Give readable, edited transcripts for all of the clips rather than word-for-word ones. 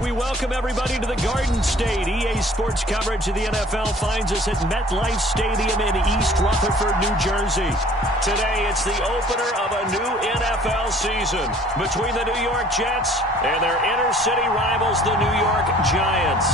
We welcome everybody to the Garden State. EA Sports coverage of the NFL finds us at MetLife Stadium in East Rutherford, New Jersey. Today, it's the opener of a new NFL season between the New York Jets and their inner-city rivals, the New York Giants.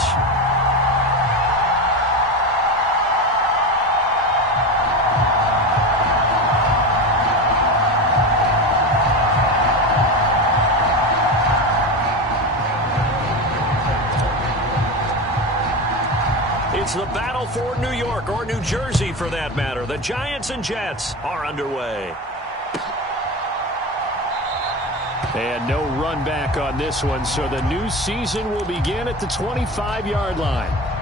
It's the battle for New York, or New Jersey for that matter. The Giants and Jets are underway. And no run back on this one, so the new season will begin at the 25-yard line.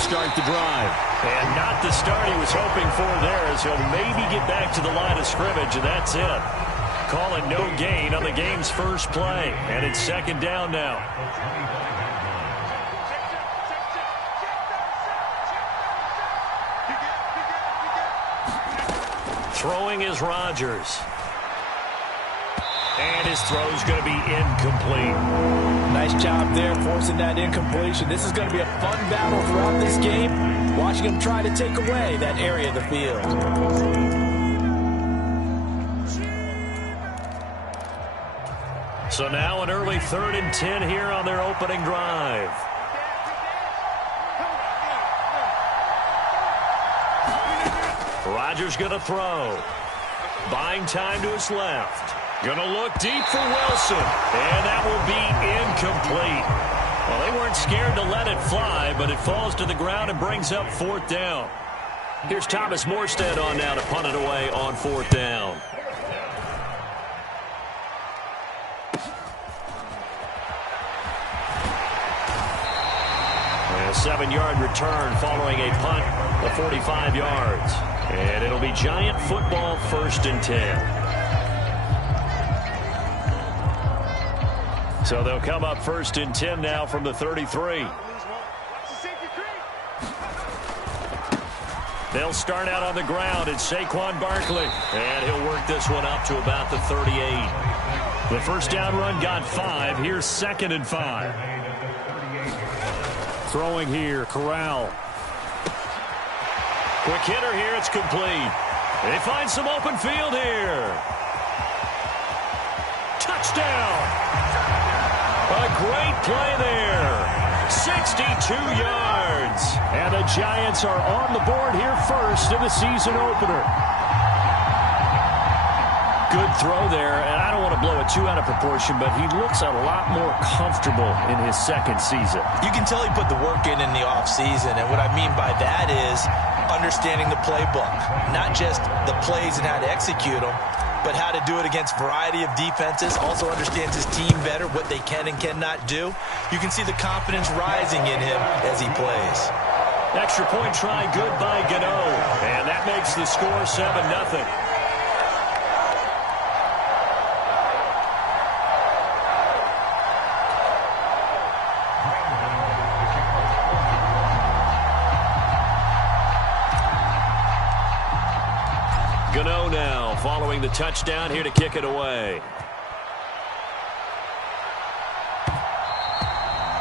Start the drive. And not the start he was hoping for there, as he'll maybe get back to the line of scrimmage, and that's it. Calling no gain on the game's first play. And it's second down now. Throwing is Rodgers. And his throw's going to be incomplete. Nice job there forcing that incompletion. This is going to be a fun battle throughout this game. Watching him try to take away that area of the field. So now an early 3rd and 10 here on their opening drive. Rodgers going to throw. Buying time to his left. Going to look deep for Wilson. And that will be incomplete. Well, they weren't scared to let it fly, but it falls to the ground and brings up 4th down. Here's Thomas Morstead on now to punt it away on 4th down. And a 7-yard return following a punt of 45 yards. And it'll be Giant football, 1st and 10. So they'll come up 1st and 10 now from the 33. They'll start out on the ground. It's Saquon Barkley. And he'll work this one up to about the 38. The first down run got 5. Here's 2nd and 5. Throwing here, Corral. Quick hitter here. It's complete. They find some open field here. Touchdown. A great play there. 62 yards. And the Giants are on the board here first in the season opener. Good throw there, and I don't want to blow it too out of proportion, but he looks a lot more comfortable in his 2nd season. You can tell he put the work in the offseason, and what I mean by that is understanding the playbook. Not just the plays and how to execute them, but how to do it against a variety of defenses. Also understands his team better, what they can and cannot do. You can see the confidence rising in him as he plays. Extra point try good by Gano. And that makes the score 7-0. Gano now following the touchdown here to kick it away.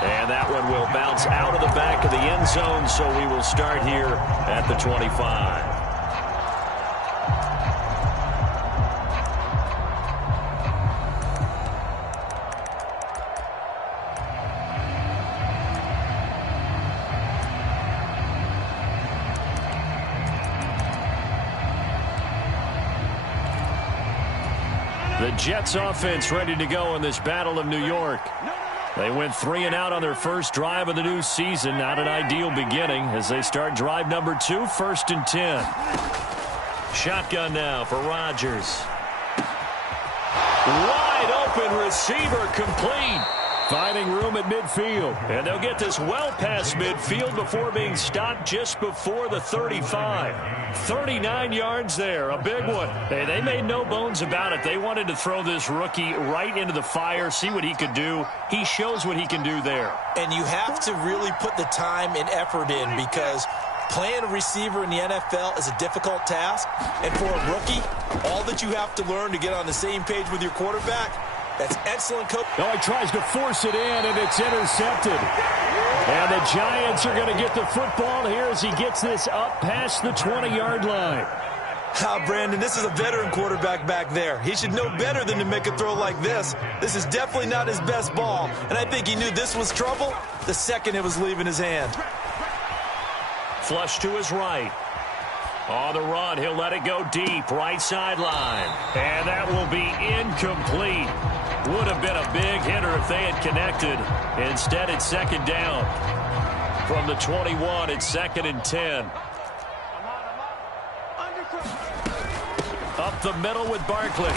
And that one will bounce out of the back of the end zone, so we will start here at the 25. The Jets offense ready to go in this Battle of New York. They went 3 and out on their first drive of the new season. Not an ideal beginning as they start drive number 2, 1st and 10. Shotgun now for Rodgers. Wide open receiver complete. Finding room at midfield. And they'll get this well past midfield before being stopped just before the 35. 39 yards there, a big one. Hey, they made no bones about it. They wanted to throw this rookie right into the fire, see what he could do. He shows what he can do there. And you have to really put the time and effort in, because playing a receiver in the NFL is a difficult task. And for a rookie, all that you have to learn to get on the same page with your quarterback, that's excellent coach. Oh, he tries to force it in, and it's intercepted. And the Giants are going to get the football here as he gets this up past the 20-yard line. Brandon, this is a veteran quarterback back there. He should know better than to make a throw like this. This is definitely not his best ball, and I think he knew this was trouble the second it was leaving his hand. Flush to his right. On the run, he'll let it go deep, right sideline. And that will be incomplete. Would have been a big hitter if they had connected. Instead, it's second down. From the 21, it's 2nd and 10. Up the middle with Barkley.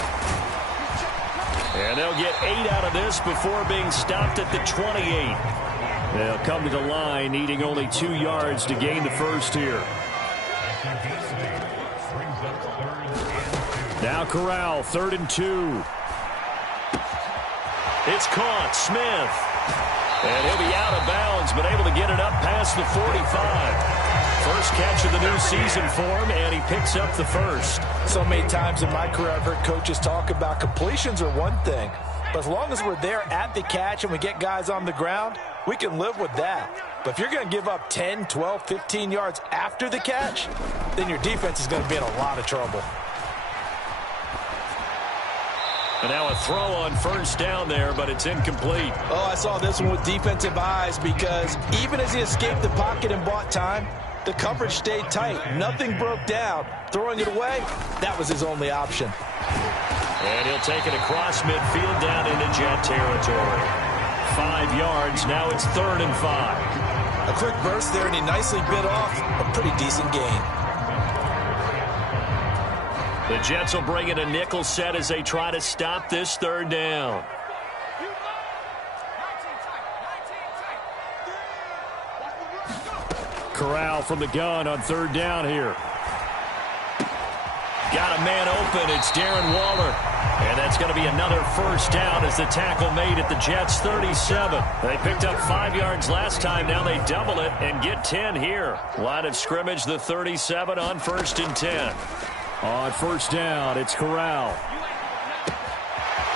And they'll get 8 out of this before being stopped at the 28. They'll come to the line, needing only 2 yards to gain the first here. Now Corral, 3rd and 2. It's caught, Smith. And he'll be out of bounds, but able to get it up past the 45. First catch of the new season for him, and he picks up the first. So many times in my career I've heard coaches talk about completions are one thing, but as long as we're there at the catch and we get guys on the ground, we can live with that. But if you're going to give up 10, 12, 15 yards after the catch, then your defense is going to be in a lot of trouble. And now a throw on first down there, but it's incomplete. Oh, I saw this one with defensive eyes, because even as he escaped the pocket and bought time, the coverage stayed tight. Nothing broke down. Throwing it away, that was his only option. And he'll take it across midfield down into Jet territory. 5 yards, now it's 3rd and 5. A quick burst there, and he nicely bit off a pretty decent gain. The Jets will bring in a nickel set as they try to stop this 3rd down. Corral from the gun on 3rd down here. Got a man open. It's Darren Waller. And that's going to be another first down as the tackle made at the Jets' 37. They picked up 5 yards last time. Now they double it and get 10 here. Line of scrimmage, the 37 on 1st and 10. On first down, it's Corral.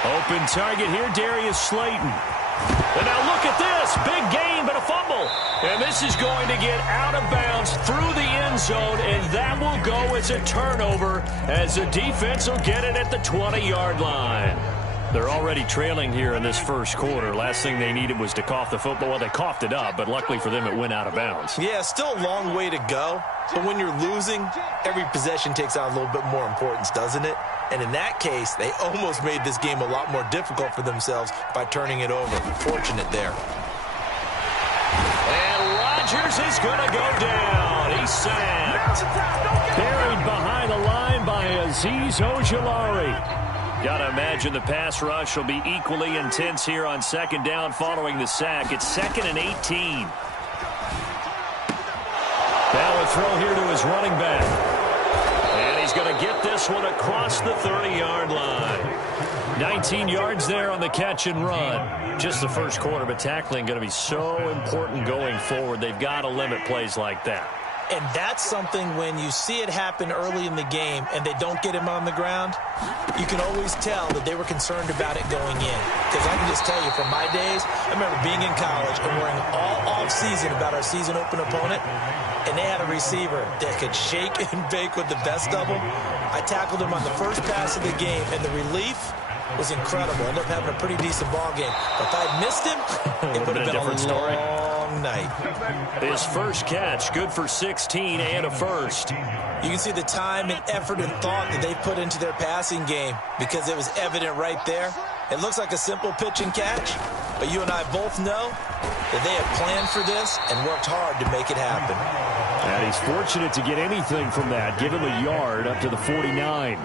Open target here, Darius Slayton. And now look at this. Big gain, but a fumble. And this is going to get out of bounds through the end zone, and that will go as a turnover as the defense will get it at the 20-yard line. They're already trailing here in this first quarter. Last thing they needed was to cough the football. Well, they coughed it up, but luckily for them, it went out of bounds. Yeah, still a long way to go. But when you're losing, every possession takes on a little bit more importance, doesn't it? And in that case, they almost made this game a lot more difficult for themselves by turning it over. Fortunate there. And Rodgers is going to go down. He's sacked. Buried behind the line by Azeez Ojulari. Got to imagine the pass rush will be equally intense here on 2nd down following the sack. It's 2nd and 18. Now a throw here to his running back. And he's going to get this one across the 30-yard line. 19 yards there on the catch and run. Just the first quarter, but tackling going to be so important going forward. They've got to limit plays like that. And that's something when you see it happen early in the game and they don't get him on the ground, you can always tell that they were concerned about it going in. Because I can just tell you from my days, I remember being in college and worrying all off-season about our season-open opponent, and they had a receiver that could shake and bake with the best of them. I tackled him on the first pass of the game, and the relief was incredible. Ended up having a pretty decent ball game. But if I'd missed him, it would have been a different story. Night. His first catch, good for 16 and a first. You can see the time and effort and thought that they put into their passing game because it was evident right there. It looks like a simple pitch and catch, but you and I both know that they have planned for this and worked hard to make it happen. And he's fortunate to get anything from that. Give him a yard up to the 49.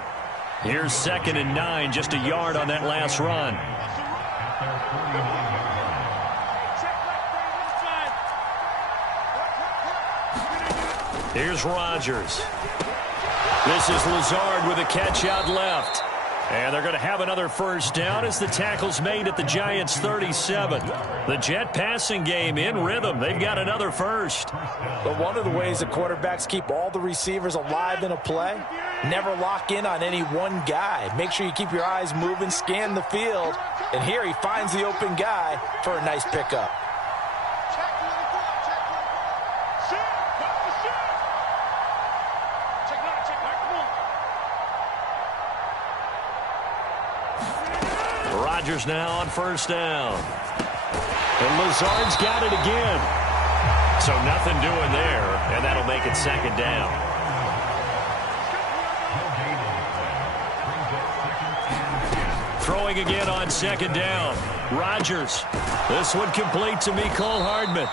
Here's 2nd and 9, just a yard on that last run. Here's Rodgers. This is Lazard with a catch out left. And they're going to have another first down as the tackle's made at the Giants' 37. The Jet passing game in rhythm. They've got another first. But one of the ways the quarterbacks keep all the receivers alive in a play, never lock in on any one guy. Make sure you keep your eyes moving, scan the field. And here he finds the open guy for a nice pickup. Rodgers now on first down. And Lazard's got it again. So nothing doing there, and that'll make it second down. Throwing again on second down. Rodgers. This one complete to Mecole Hardman.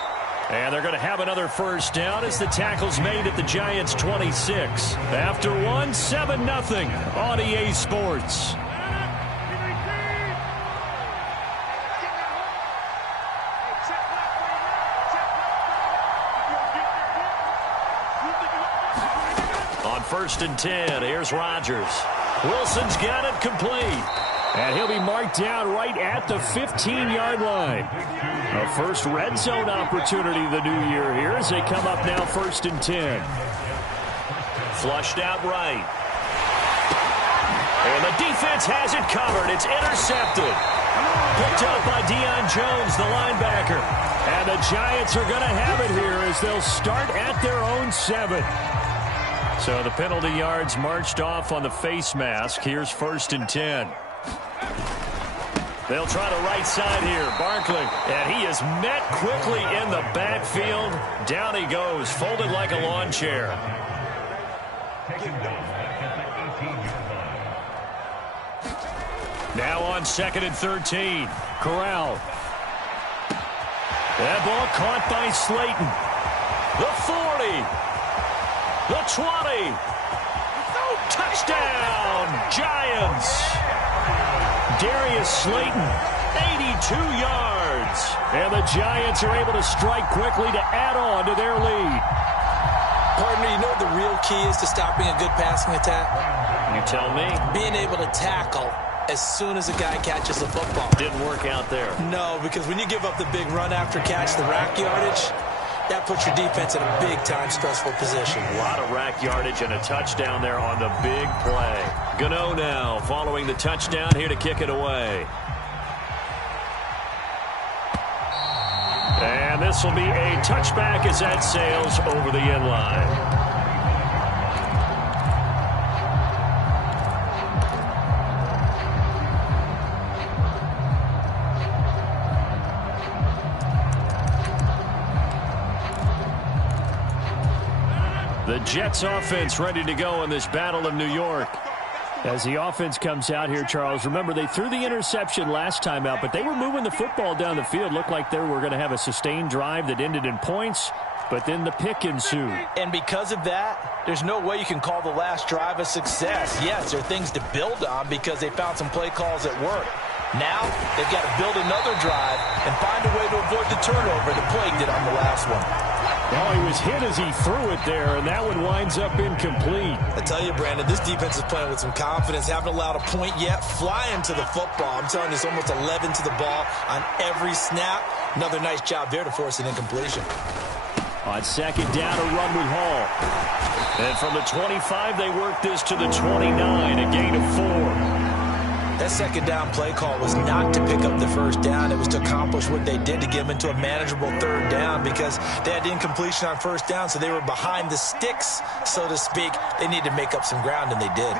And they're going to have another first down as the tackle's made at the Giants' 26. After one, 7-0 on EA Sports. First and 10. Here's Rodgers. Wilson's got it complete. And he'll be marked down right at the 15-yard line. A first red zone opportunity the new year here as they come up now first and 10. Flushed out right. And the defense has it covered. It's intercepted. Picked up by Deion Jones, the linebacker. And the Giants are going to have it here as they'll start at their own 7. So the penalty yards marched off on the face mask. Here's first and 10. They'll try the right side here. Barkley. And he is met quickly in the backfield. Down he goes, folded like a lawn chair. Now on second and 13. Corral. That ball caught by Slayton. The 40. The 20. Touchdown, Giants. Darius Slayton, 82 yards. And the Giants are able to strike quickly to add on to their lead. Partner, you know the real key is to stopping a good passing attack? You tell me. Being able to tackle as soon as a guy catches the football. Didn't work out there. No, because when you give up the big run after catch, the rack yardage, that puts your defense in a big-time stressful position. A lot of rack yardage and a touchdown there on the big play. Gano now following the touchdown here to kick it away. And this will be a touchback as that sails over the end line. The Jets offense ready to go in this Battle of New York. As the offense comes out here, Charles, remember they threw the interception last time out, but they were moving the football down the field. Looked like they were going to have a sustained drive that ended in points, but then the pick ensued. And because of that, there's no way you can call the last drive a success. Yes, there are things to build on because they found some play calls that work. Now, they've got to build another drive and find a way to avoid the turnover that plagued it on the last one. Well, he was hit as he threw it there, and that one winds up incomplete. I tell you, Brandon, this defense is playing with some confidence. Haven't allowed a point yet. Flying to the football. I'm telling you, it's almost 11 to the ball on every snap. Another nice job there to force an incompletion. On second down, a run with Hall. And from the 25, they work this to the 29, a gain of 4. That second down play call was not to pick up the first down. It was to accomplish what they did to get them into a manageable third down because they had incompletion on first down, so they were behind the sticks, so to speak. They needed to make up some ground, and they did.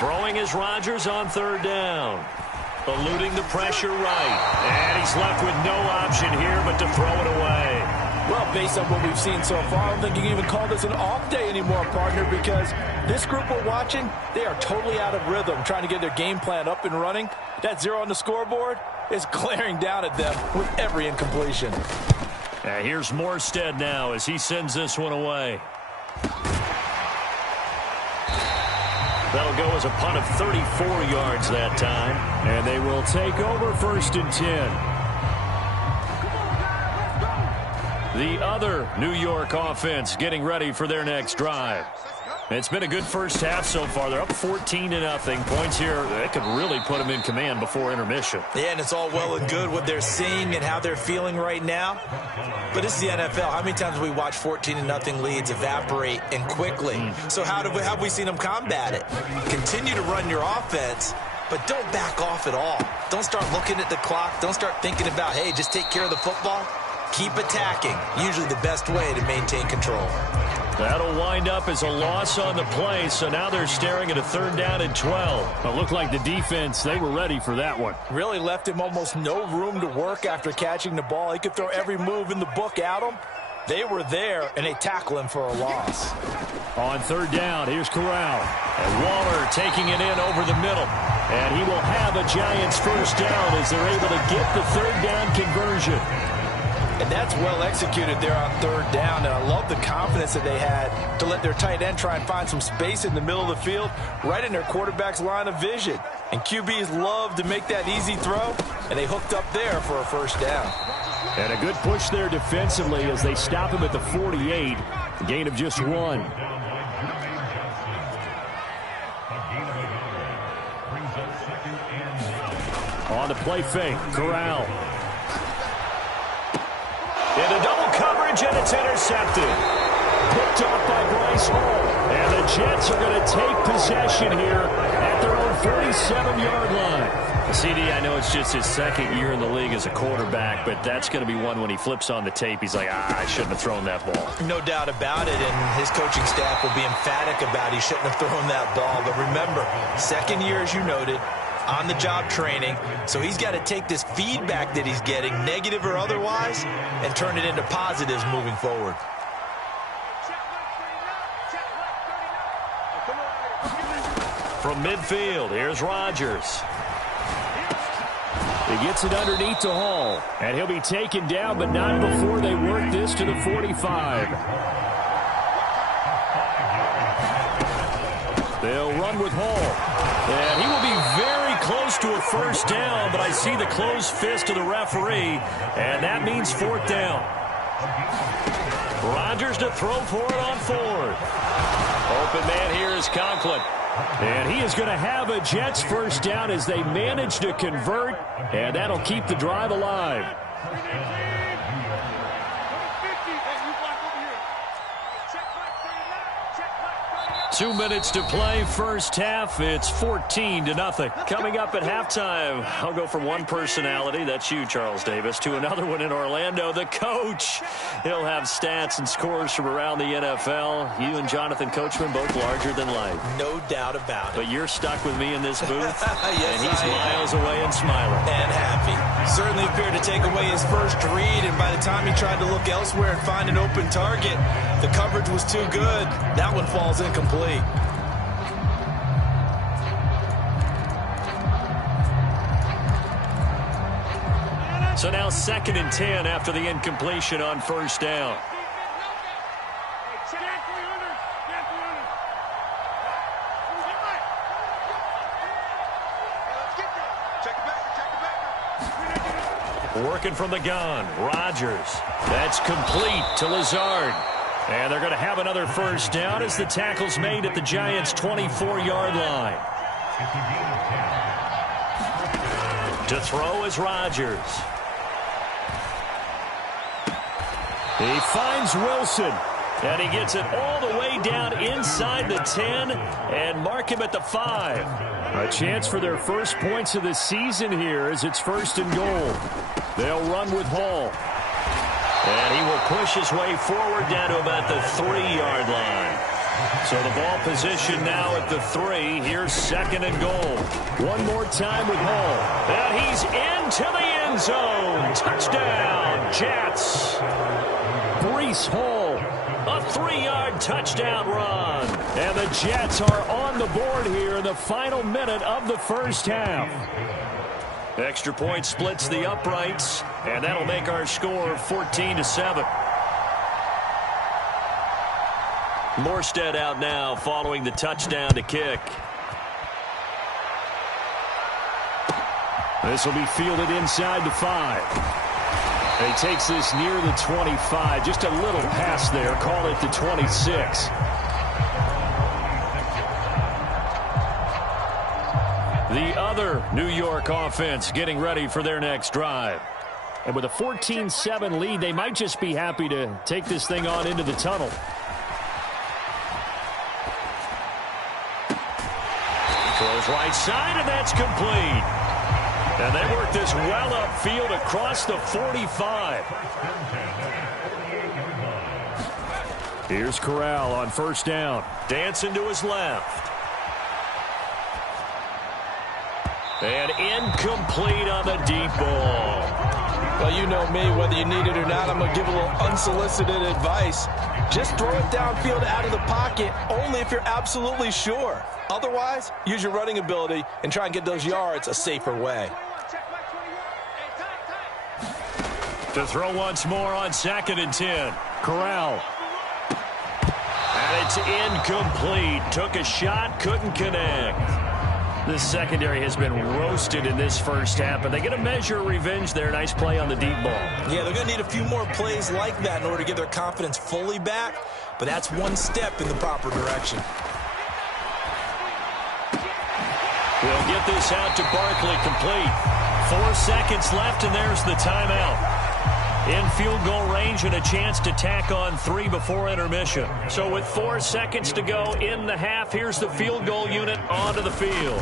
Throwing is Rodgers on third down. Eluding the pressure right. And he's left with no option here but to throw it away. Well, based on what we've seen so far, I don't think you can even call this an off day anymore, partner, because this group we're watching, they are totally out of rhythm, trying to get their game plan up and running. That 0 on the scoreboard is glaring down at them with every incompletion. Here's Morstead now as he sends this one away. That'll go as a punt of 34 yards that time. And they will take over first and 10. The other New York offense getting ready for their next drive. It's been a good first half so far. They're up 14-0. Points here, that could really put them in command before intermission. Yeah, and it's all well and good what they're seeing and how they're feeling right now. But it's the NFL. How many times have we watched 14-0 leads evaporate and quickly? So how have we seen them combat it? Continue to run your offense, but don't back off at all. Don't start looking at the clock. Don't start thinking about, hey, just take care of the football. Keep attacking. Usually the best way to maintain control. That'll wind up as a loss on the play, so now they're staring at a 3rd down and 12. It looked like the defense, they were ready for that one. Really left him almost no room to work after catching the ball. He could throw every move in the book at him. They were there, and they tackle him for a loss. On 3rd down, here's Corral. And Waller taking it in over the middle. And he will have a Giants 1st down as they're able to get the 3rd down conversion. And that's well executed there on 3rd down. And I love the confidence that they had to let their tight end try and find some space in the middle of the field, right in their quarterback's line of vision. And QBs love to make that easy throw, and they hooked up there for a 1st down. And a good push there defensively as they stop him at the 48. A gain of just 1. On the play fake, Corral. Into double coverage, and it's intercepted. Picked off by Bryce Hall. And the Jets are going to take possession here at their own 47-yard line. CD, I know it's just his 2nd year in the league as a quarterback, but that's going to be one when he flips on the tape. He's like, I shouldn't have thrown that ball. No doubt about it, and his coaching staff will be emphatic about he shouldn't have thrown that ball. But remember, 2nd year, as you noted, on-the-job training, so he's got to take this feedback that he's getting, negative or otherwise, and turn it into positives moving forward. From midfield, here's Rodgers. He gets it underneath to Hall, and he'll be taken down, but not before they work this to the 45. They'll run with Hall, and he will be very close to a 1st down, but I see the closed fist of the referee, and that means 4th down. Rodgers to throw for it on 4th. Open man here is Conklin. And he is going to have a Jets 1st down as they manage to convert, and that'll keep the drive alive. 2 minutes to play, 1st half. It's 14-0. Coming up at halftime, I'll go from one personality, that's you, Charles Davis, to another one in Orlando, the coach. He'll have stats and scores from around the NFL. You and Jonathan Coachman, both larger than life. No doubt about it. But you're stuck with me in this booth, yes, and he's miles away and smiling. And happy. Certainly appeared to take away his first read, and by the time he tried to look elsewhere and find an open target, the coverage was too good. That one falls incomplete. So now 2nd and 10 after the incompletion on 1st down. Working from the gun, Rodgers. That's complete to Lazard. And they're going to have another 1st down as the tackle's made at the Giants' 24-yard line. To throw is Rodgers. He finds Wilson, and he gets it all the way down inside the 10 and mark him at the 5. A chance for their first points of the season here as it's 1st and goal. They'll run with Hall. And he will push his way forward down to about the 3-yard line. So the ball position now at the 3. Here's 2nd and goal. One more time with Hall. And he's into the end zone. Touchdown, Jets. Breece Hall, a 3-yard touchdown run. And the Jets are on the board here in the final minute of the 1st half. Extra point splits the uprights, and that'll make our score 14-7. Morstead out now following the touchdown to kick. This will be fielded inside the 5. And he takes this near the 25. Just a little pass there. Call it the 26. The other New York offense getting ready for their next drive. And with a 14-7 lead, they might just be happy to take this thing on into the tunnel. Throws right side, and that's complete. And they work this well upfield across the 45. Here's Corral on first down. Dancing to his left. And incomplete on the deep ball. Well, you know me, whether you need it or not, I'm going to give a little unsolicited advice. Just throw it downfield out of the pocket, only if you're absolutely sure. Otherwise, use your running ability and try and get those yards a safer way. To throw once more on 2nd and 10. Corral. And it's incomplete. Took a shot, couldn't connect. This secondary has been roasted in this first half, but they get a measure of revenge there. Nice play on the deep ball. Yeah, they're going to need a few more plays like that in order to get their confidence fully back, but that's one step in the proper direction. We'll get this out to Barkley, complete. 4 seconds left, and there's the timeout. In field goal range and a chance to tack on 3 before intermission. So with 4 seconds to go in the half, here's the field goal unit onto the field.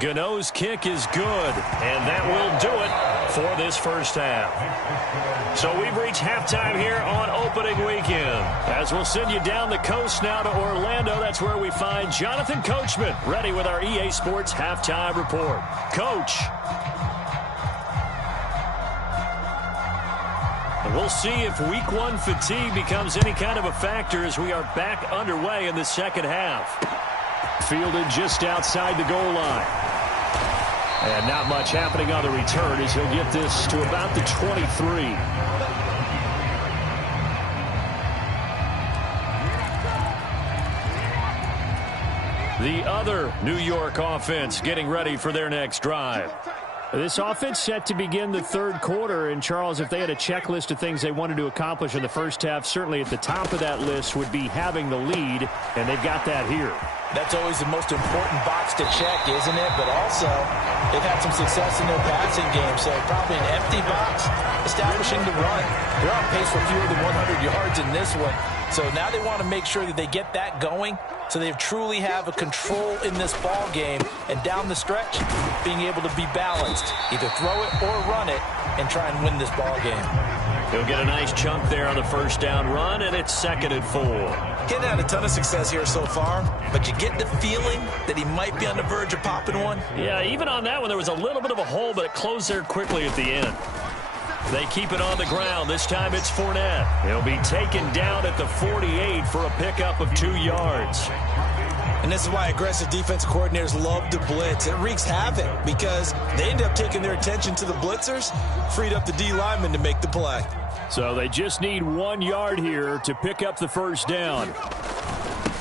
Gano's kick is good, and that will do it for this first half. So we've reached halftime here on opening weekend. As we'll send you down the coast now to Orlando, that's where we find Jonathan Coachman, ready with our EA Sports Halftime Report. Coach. And we'll see if week 1 fatigue becomes any kind of a factor as we are back underway in the second half. Fielded just outside the goal line. And not much happening on the return as he'll get this to about the 23. The other New York offense getting ready for their next drive. This offense set to begin the third quarter, and Charles, if they had a checklist of things they wanted to accomplish in the first half, certainly at the top of that list would be having the lead, and they've got that here. That's always the most important box to check, isn't it? But also, they've had some success in their passing game, so probably an empty box, establishing the run. They're on pace for fewer than 100 yards in this one, so now they want to make sure that they get that going so they truly have a control in this ball game, and down the stretch, being able to be balanced, either throw it or run it, and try and win this ball game. He'll get a nice chunk there on the first down run, and it's 2nd and 4. He's had a ton of success here so far, but you get the feeling that he might be on the verge of popping one. Yeah, even on that one, there was a little bit of a hole, but it closed there quickly at the end. They keep it on the ground. This time it's Fournette. He'll be taken down at the 48 for a pickup of 2 yards. And this is why aggressive defensive coordinators love to blitz. It wreaks havoc because they end up taking their attention to the blitzers, freed up the D lineman to make the play. So they just need 1 yard here to pick up the first down.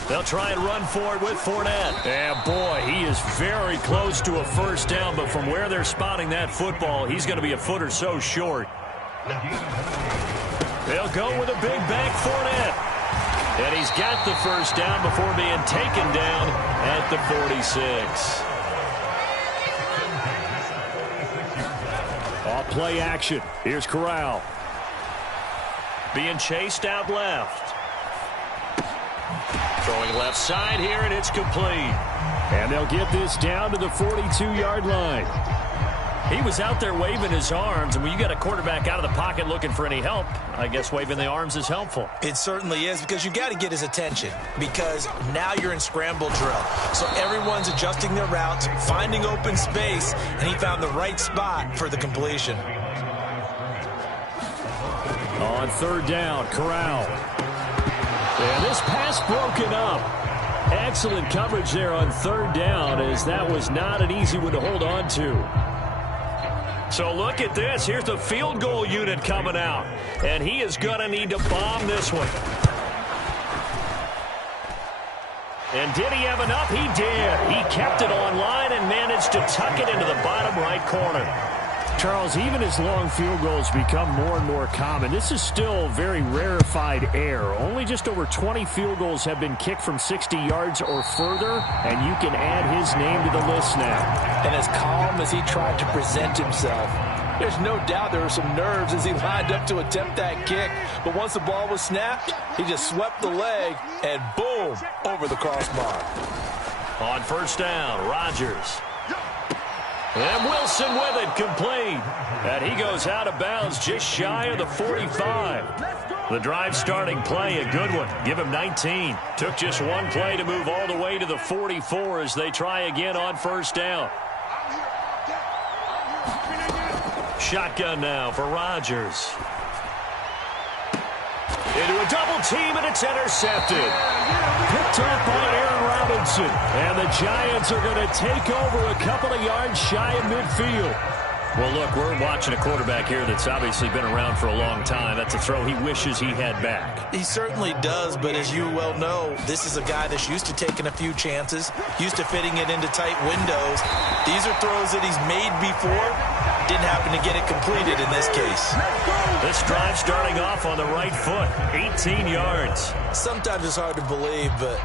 They'll try and run for it with Fournette. And boy, he is very close to a first down, but from where they're spotting that football, he's going to be a foot or so short. They'll go with a big bank Fournette. And he's got the first down before being taken down at the 46. Off play action. Here's Corral. Being chased out left. Throwing left side here, and it's complete. And they'll get this down to the 42-yard line. He was out there waving his arms, and when you got a quarterback out of the pocket looking for any help, I guess waving the arms is helpful. It certainly is, because you got to get his attention, because now you're in scramble drill. So everyone's adjusting their routes, finding open space, and he found the right spot for the completion. On 3rd down, Corral. And this pass broken up. Excellent coverage there on 3rd down, as that was not an easy one to hold on to. So look at this. Here's the field goal unit coming out. And he is going to need to bomb this one. And did he have enough? He did. He kept it on line and managed to tuck it into the bottom right corner. Charles, even as long field goals become more and more common, this is still very rarefied air. Only just over 20 field goals have been kicked from 60 yards or further, and you can add his name to the list now. And as calm as he tried to present himself, there's no doubt there were some nerves as he lined up to attempt that kick. But once the ball was snapped, he just swept the leg and boom, over the crossbar. On first down, Rodgers. And Wilson with it, complete. And he goes out of bounds just shy of the 45. The drive starting play, a good one. Give him 19. Took just one play to move all the way to the 44 as they try again on first down. Shotgun now for Rodgers. Into a double team, and it's intercepted. Picked up by Aaron Robinson. And the Giants are going to take over a couple of yards shy of midfield. Well, look, we're watching a quarterback here that's obviously been around for a long time. That's a throw he wishes he had back. He certainly does, but as you well know, this is a guy that's used to taking a few chances, used to fitting it into tight windows. These are throws that he's made before. Didn't happen to get it completed in this case. This drive starting off on the right foot, 18 yards. Sometimes it's hard to believe, but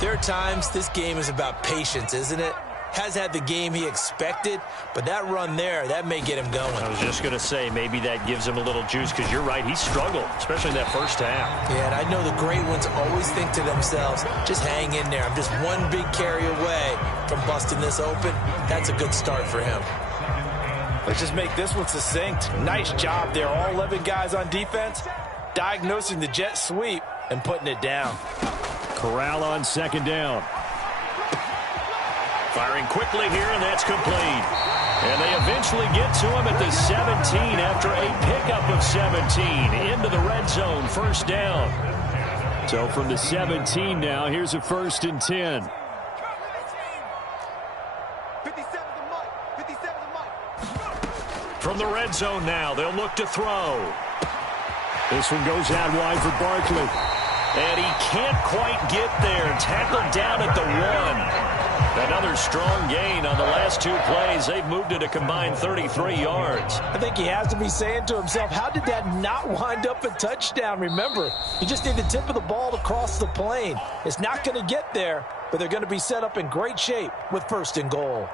there are times this game is about patience, isn't it? Has had the game he expected, but that run there, that may get him going. I was just going to say, maybe that gives him a little juice, because you're right, he struggled, especially in that first half. Yeah, and I know the great ones always think to themselves, just hang in there. I'm just one big carry away from busting this open. That's a good start for him. Let's just make this one succinct. Nice job there. All 11 guys on defense, diagnosing the jet sweep and putting it down. Corral on second down. Firing quickly here, and that's complete. And they eventually get to him at the 17 after a pickup of 17 into the red zone, first down. So from the 17 now, here's a 1st and 10. From the red zone now, they'll look to throw. This one goes out wide for Barkley. And he can't quite get there. Tackled down at the 1. Another strong gain on the last 2 plays. They've moved it a combined 33 yards. I think he has to be saying to himself, how did that not wind up a touchdown? Remember, you just need the tip of the ball to cross the plane. It's not going to get there, but they're going to be set up in great shape with 1st and goal.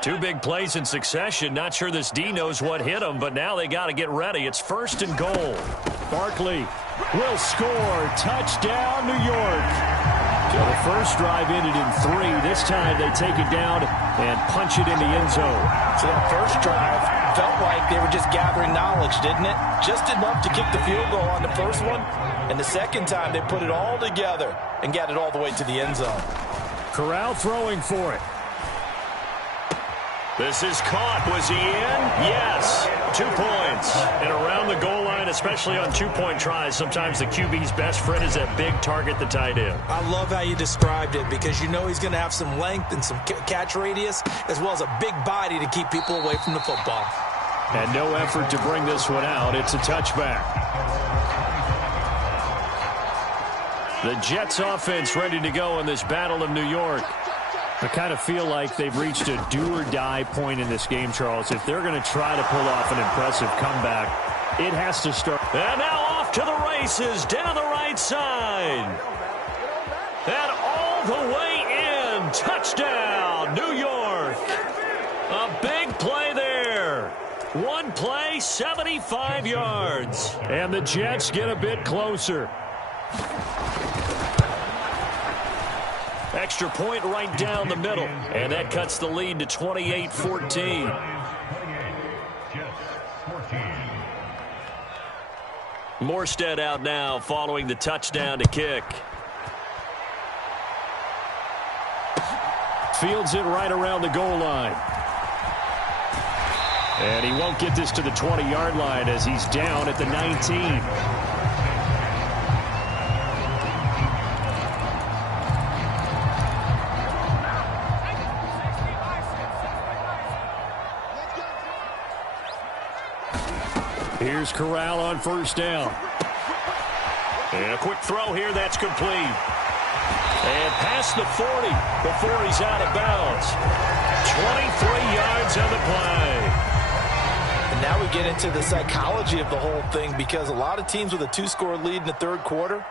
2 big plays in succession. Not sure this D knows what hit him, but now they got to get ready. It's 1st and goal. Barkley will score. Touchdown, New York. So the first drive ended in 3. This time they take it down and punch it in the end zone. So that first drive felt like they were just gathering knowledge, didn't it? Just enough to kick the field goal on the first one. And the second time they put it all together and got it all the way to the end zone. Corral throwing for it. This is caught. Was he in? Yes. 2 points. And around the goal line, especially on 2-point tries, sometimes the QB's best friend is that big target, the tight end. I love how you described it, because you know he's going to have some length and some catch radius, as well as a big body to keep people away from the football. And no effort to bring this one out. It's a touchback. The Jets offense ready to go in this Battle of New York. I kind of feel like they've reached a do-or-die point in this game, Charles. If they're going to try to pull off an impressive comeback, it has to start. And now off to the races, down the right side. And all the way in. Touchdown, New York. A big play there. 1 play, 75 yards. And the Jets get a bit closer. Extra point right down the middle. And that cuts the lead to 28-14. Morstead out now following the touchdown to kick. Fields it right around the goal line. And he won't get this to the 20-yard line as he's down at the 19. Here's Corral on first down. And a quick throw here, that's complete. And past the 40 before he's out of bounds. 23 yards on the play. And now we get into the psychology of the whole thing, because a lot of teams with a 2-score lead in the third quarter,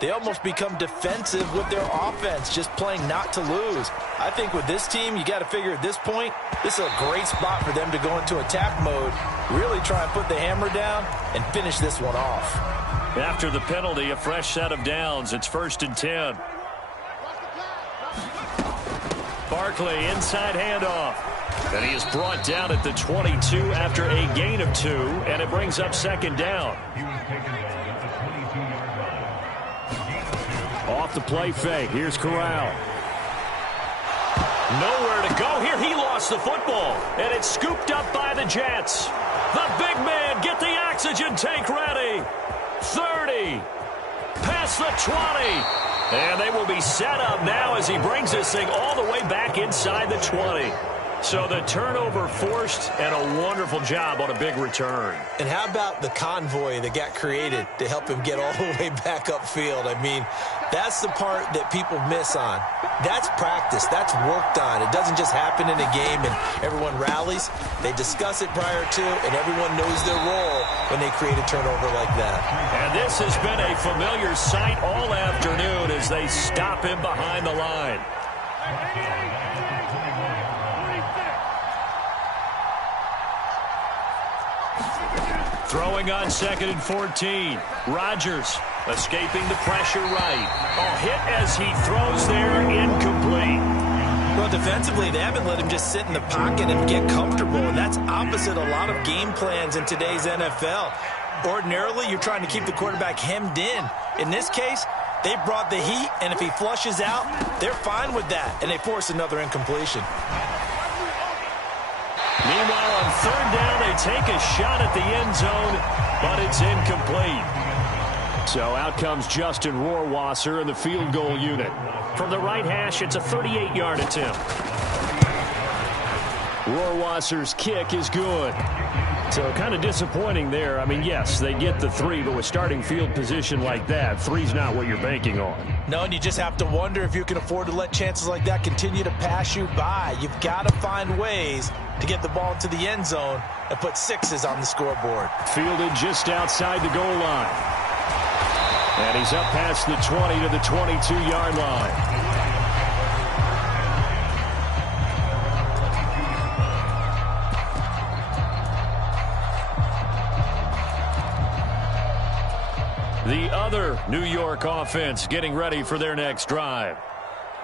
they almost become defensive with their offense, just playing not to lose. I think with this team, you got to figure at this point, this is a great spot for them to go into attack mode, really try and put the hammer down and finish this one off. After the penalty, a fresh set of downs. It's 1st and 10. Barkley, inside handoff. And he is brought down at the 22 after a gain of 2, and it brings up 2nd down. Off the play fake. Here's Corral. Nowhere to go here. He lost the football, and it's scooped up by the Jets. The big man, get the oxygen tank ready. 30. Past the 20. And they will be set up now as he brings this thing all the way back inside the 20. So the turnover forced, and a wonderful job on a big return. And how about the convoy that got created to help him get all the way back upfield? I mean, that's the part that people miss on. That's practice. That's worked on. It doesn't just happen in a game and everyone rallies. They discuss it prior to, and everyone knows their role when they create a turnover like that. And this has been a familiar sight all afternoon as they stop him behind the line. Throwing on 2nd and 14. Rodgers escaping the pressure right. A hit as he throws there, incomplete. Well, defensively, they haven't let him just sit in the pocket and get comfortable, and that's opposite a lot of game plans in today's NFL. Ordinarily, you're trying to keep the quarterback hemmed in. In this case, they brought the heat, and if he flushes out, they're fine with that, and they force another incompletion. Meanwhile, on 3rd down, they take a shot at the end zone, but it's incomplete. So out comes Justin Rohrwasser in the field goal unit. From the right hash, it's a 38-yard attempt. Rohrwasser's kick is good. So kind of disappointing there. I mean, yes, they get the 3, but with starting field position like that, 3's not what you're banking on. No, and you just have to wonder if you can afford to let chances like that continue to pass you by. You've got to find ways to get the ball into the end zone and put 6s on the scoreboard. Fielded just outside the goal line. And he's up past the 20 to the 22-yard line. The other New York offense getting ready for their next drive.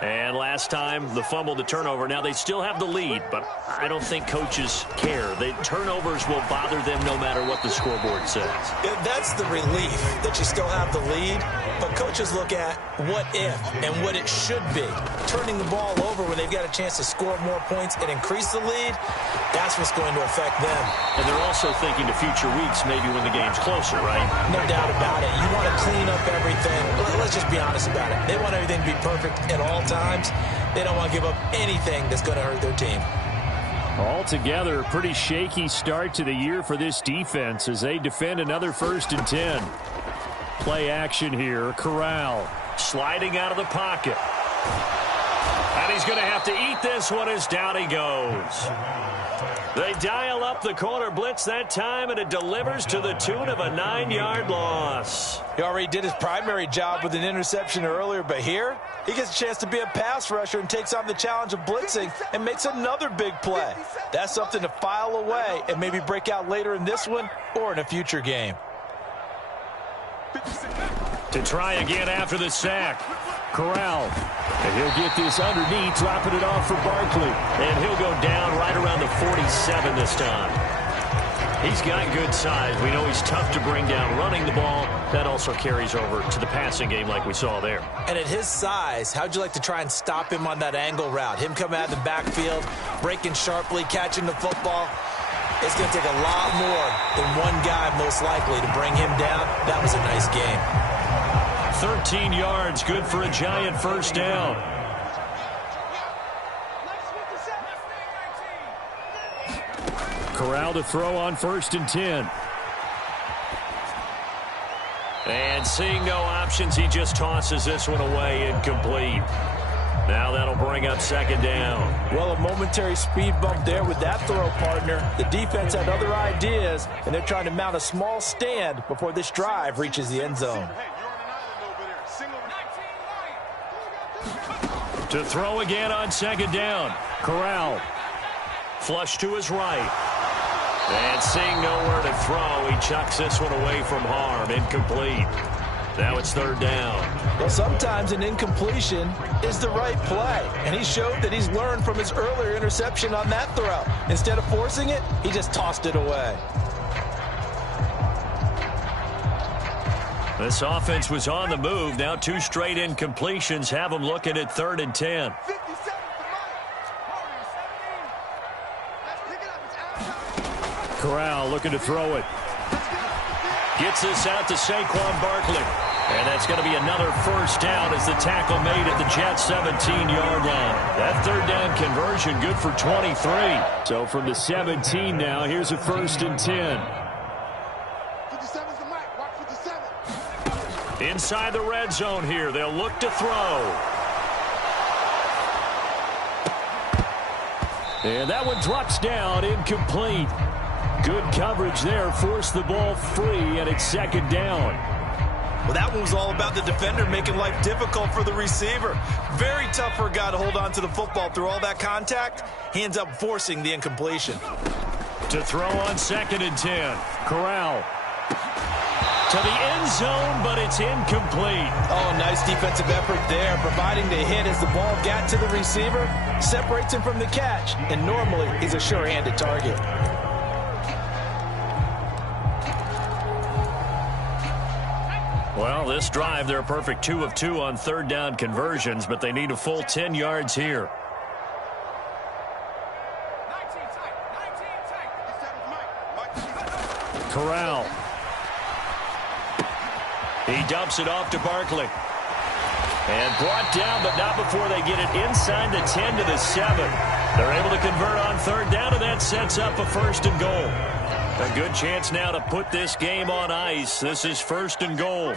And last time, the fumble, the turnover. Now, they still have the lead, but I don't think coaches care. The turnovers will bother them no matter what the scoreboard says. That's the relief that you still have the lead, but coaches look at what if and what it should be. Turning the ball over when they've got a chance to score more points and increase the lead, that's what's going to affect them. And they're also thinking to future weeks, maybe when the game's closer, right? No doubt about it. You want to clean up everything. Let's just be honest about it. They want everything to be perfect at all times. They don't want to give up anything that's going to hurt their team. Altogether, a pretty shaky start to the year for this defense as they defend another 1st and 10. Play action here. Corral sliding out of the pocket. And he's going to have to eat this one as down he goes. They dial up the corner blitz that time, and it delivers to the tune of a 9-yard loss. He already did his primary job with an interception earlier, but here he gets a chance to be a pass rusher and takes on the challenge of blitzing and makes another big play. That's something to file away and maybe break out later in this one or in a future game. To try again after the sack. Corral. And he'll get this underneath, dropping it off for Barkley. And he'll go down right around the 47 this time. He's got good size. We know he's tough to bring down running the ball. That also carries over to the passing game like we saw there. And at his size, how'd you like to try and stop him on that angle route? Him coming out of the backfield, breaking sharply, catching the football. It's going to take a lot more than one guy most likely to bring him down. That was a nice game. 13 yards, good for a giant 1st down. Corral to throw on 1st and 10. And seeing no options, he just tosses this one away, incomplete. Now that'll bring up second down. Well, a momentary speed bump there with that throw, partner. The defense had other ideas, and they're trying to mount a small stand before this drive reaches the end zone. To throw again on second down. Corral. Flush to his right. And seeing nowhere to throw, he chucks this one away from harm. Incomplete. Now it's third down. Well, sometimes an incompletion is the right play, and he showed that he's learned from his earlier interception on that throw. Instead of forcing it, he just tossed it away. This offense was on the move. Now 2 straight incompletions have them looking at 3rd and 10. Corral looking to throw it. Gets this out to Saquon Barkley. And that's going to be another first down as the tackle made at the Jets' 17-yard line. That third down conversion good for 23. So from the 17 now, here's a 1st and 10. Inside the red zone here. They'll look to throw. And that one drops down, incomplete. Good coverage there, forced the ball free, and it's second down. Well, that one was all about the defender making life difficult for the receiver. Very tough for a guy to hold on to the football through all that contact. He ends up forcing the incompletion. To throw on 2nd and 10. Corral. To the end zone, but it's incomplete. Oh, nice defensive effort there, providing the hit as the ball got to the receiver, separates him from the catch, and normally he's a sure-handed target. Well, this drive, they're a perfect 2 of 2 on third down conversions, but they need a full 10 yards here. Corral. He dumps it off to Barkley. And brought down, but not before they get it inside the 10 to the 7. They're able to convert on third down, and that sets up a 1st and goal. A good chance now to put this game on ice. This is 1st and goal.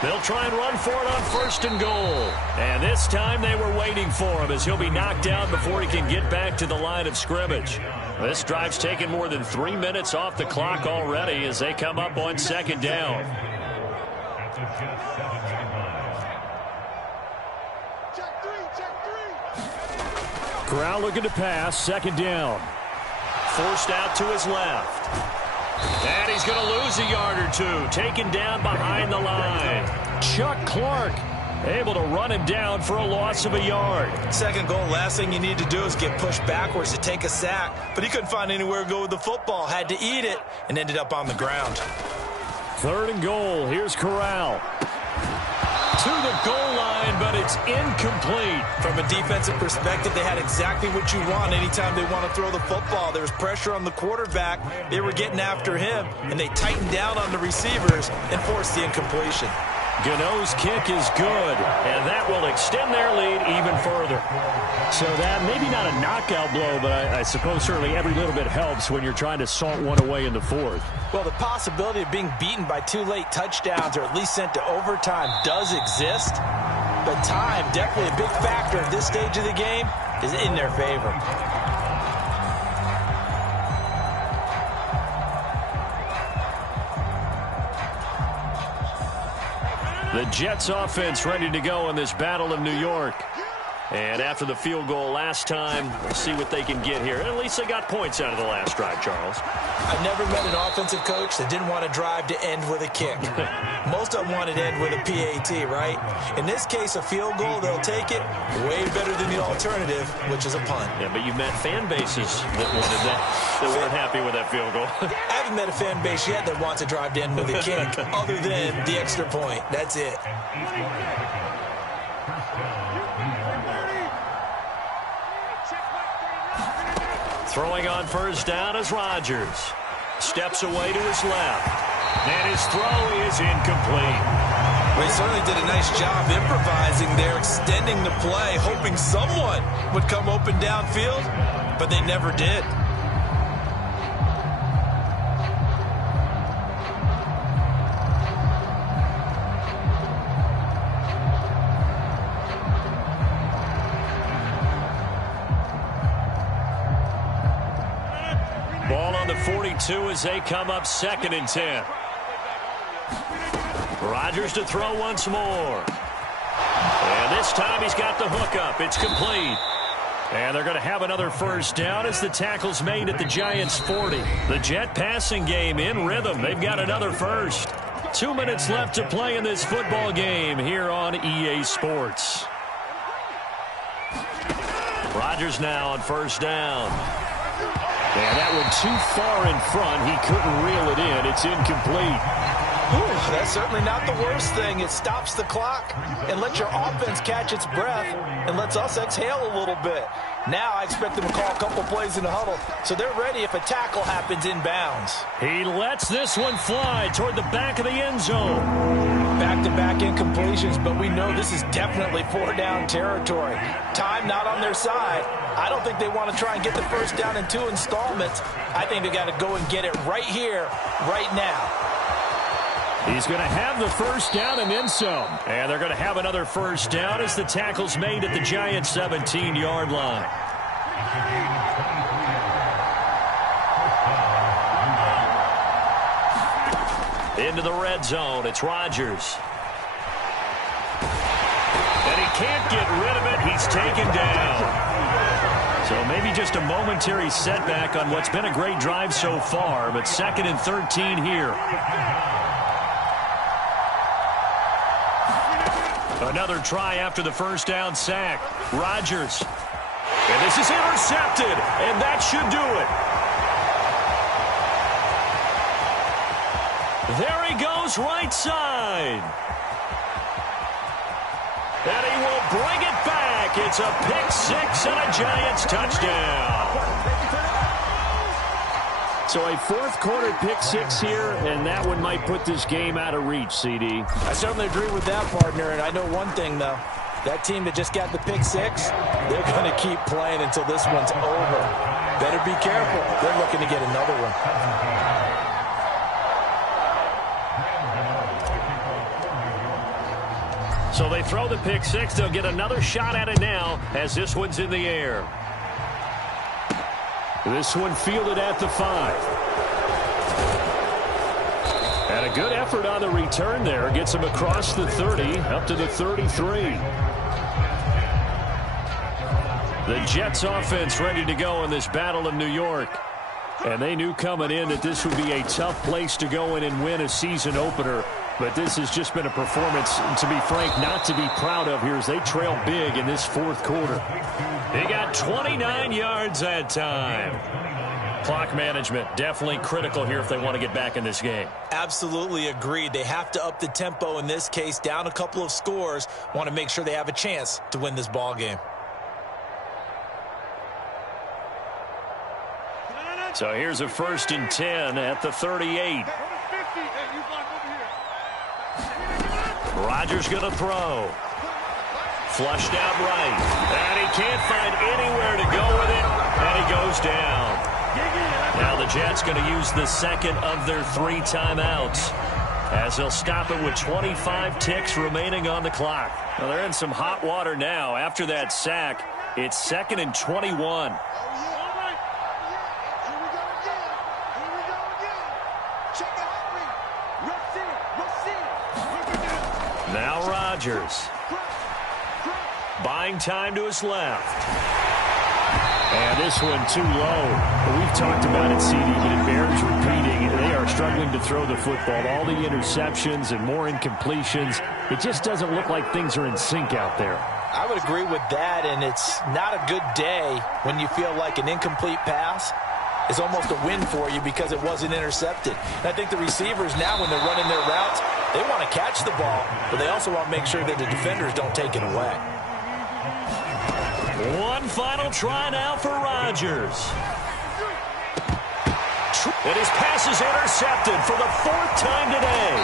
They'll try and run for it on 1st and goal. And this time they were waiting for him as he'll be knocked down before he can get back to the line of scrimmage. This drive's taken more than 3 minutes off the clock already as they come up on 2nd down. Corral looking to pass, 2nd down. Forced out to his left. And he's going to lose a yard or 2. Taken down behind the line. Chuck Clark able to run him down for a loss of a yard. 2nd goal, last thing you need to do is get pushed backwards to take a sack. But he couldn't find anywhere to go with the football. Had to eat it and ended up on the ground. 3rd and goal. Here's Corral. To the goal line, but it's incomplete. From a defensive perspective, they had exactly what you want anytime they want to throw the football. There was pressure on the quarterback. They were getting after him, and they tightened down on the receivers and forced the incompletion. Gano's kick is good, and that will extend their lead even further. So that, maybe not a knockout blow, but I suppose certainly every little bit helps when you're trying to salt one away in the 4th. Well, the possibility of being beaten by 2 late touchdowns or at least sent to overtime does exist, but time, definitely a big factor at this stage of the game, is in their favor. The Jets offense ready to go in this Battle of New York. And after the field goal last time, we'll see what they can get here. At least they got points out of the last drive, Charles. I've never met an offensive coach that didn't want to drive to end with a kick. Most of them wanted to end with a PAT, right? In this case, a field goal, they'll take it way better than the alternative, which is a punt. Yeah, but you've met fan bases that wanted that, that weren't happy with that field goal. I haven't met a fan base yet that wants to drive to end with a kick other than the extra point. That's it. Throwing on first down is Rodgers. Steps away to his left. And his throw is incomplete. Well, he certainly did a nice job improvising there, extending the play, hoping someone would come open downfield, but they never did. 42 as they come up 2nd and 10. Rodgers to throw once more. And this time he's got the hook up. It's complete. And they're going to have another first down as the tackle's made at the Giants' 40. The Jet passing game in rhythm. They've got another first. 2 minutes left to play in this football game here on EA Sports. Rodgers now on first down. And that one too far in front. He couldn't reel it in. It's incomplete. Ooh, that's certainly not the worst thing. It stops the clock and lets your offense catch its breath and lets us exhale a little bit. Now I expect them to call a couple plays in the huddle so they're ready if a tackle happens inbounds. He lets this one fly toward the back of the end zone. Back-to-back incompletions, but we know this is definitely 4-down territory. Time not on their side. I don't think they want to try and get the first down in 2 installments. I think they got to go and get it right here, right now. He's going to have the first down and then some. And they're going to have another first down as the tackle's made at the Giants' 17-yard line. Into the red zone. It's Rodgers. And he can't get rid of it. He's taken down. So maybe just a momentary setback on what's been a great drive so far. But 2nd and 13 here. Another try after the first down sack. Rodgers. And this is intercepted. And that should do it. There he goes right side. And he will bring it back. It's a pick six and a Giants touchdown. So a fourth-quarter pick six here, and that one might put this game out of reach, CD. I certainly agree with that, partner, and I know one thing, though. That team that just got the pick six, they're going to keep playing until this one's over. Better be careful. They're looking to get another one. So they throw the pick six. They'll get another shot at it now as this one's in the air. This one fielded at the 5. And a good effort on the return there. Gets him across the 30, up to the 33. The Jets offense ready to go in this battle of New York. And they knew coming in that this would be a tough place to go in and win a season opener. But this has just been a performance, to be frank, not to be proud of here as they trail big in this fourth quarter. They got 29 yards that time. Clock management definitely critical here if they want to get back in this game. Absolutely agreed. They have to up the tempo in this case, down a couple of scores. Want to make sure they have a chance to win this ball game. So here's a 1st and 10 at the 38. Rodgers going to throw. Flushed out right. And he can't find anywhere to go with it. And he goes down. Now the Jets going to use the second of their 3 timeouts as they'll stop it with 25 ticks remaining on the clock. Well, they're in some hot water now. After that sack, it's 2nd and 21. Now Rodgers. Buying time to his left. And this one too low. We've talked about it, CD, but it bears repeating. They are struggling to throw the football. All the interceptions and more incompletions. It just doesn't look like things are in sync out there. I would agree with that, and it's not a good day when you feel like an incomplete pass is almost a win for you because it wasn't intercepted. And I think the receivers now, when they're running their routes, they want to catch the ball, but they also want to make sure that the defenders don't take it away. One final try now for Rodgers. And his pass is intercepted for the 4th time today.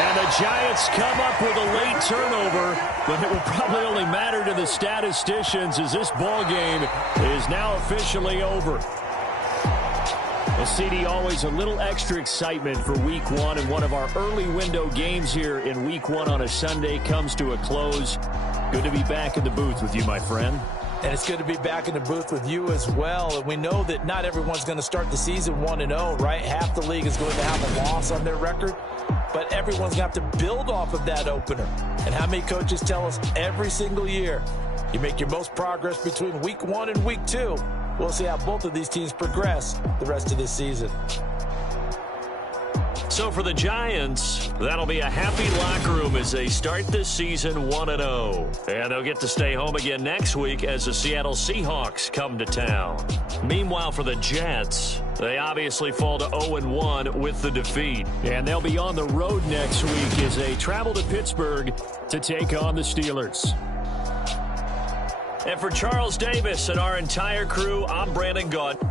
And the Giants come up with a late turnover, but it will probably only matter to the statisticians as this ball game is now officially over. Well, CD, always a little extra excitement for Week 1, and one of our early window games here in Week 1 on a Sunday comes to a close. Good to be back in the booth with you, my friend. And it's good to be back in the booth with you as well. And we know that not everyone's going to start the season 1-0, right? Half the league is going to have a loss on their record. But everyone's going to have to build off of that opener. And how many coaches tell us every single year, you make your most progress between week 1 and week 2. We'll see how both of these teams progress the rest of this season. So for the Giants, that'll be a happy locker room as they start this season 1-0. And they'll get to stay home again next week as the Seattle Seahawks come to town. Meanwhile, for the Jets, they obviously fall to 0-1 with the defeat. And they'll be on the road next week as they travel to Pittsburgh to take on the Steelers. And for Charles Davis and our entire crew, I'm Brandon Gaudin.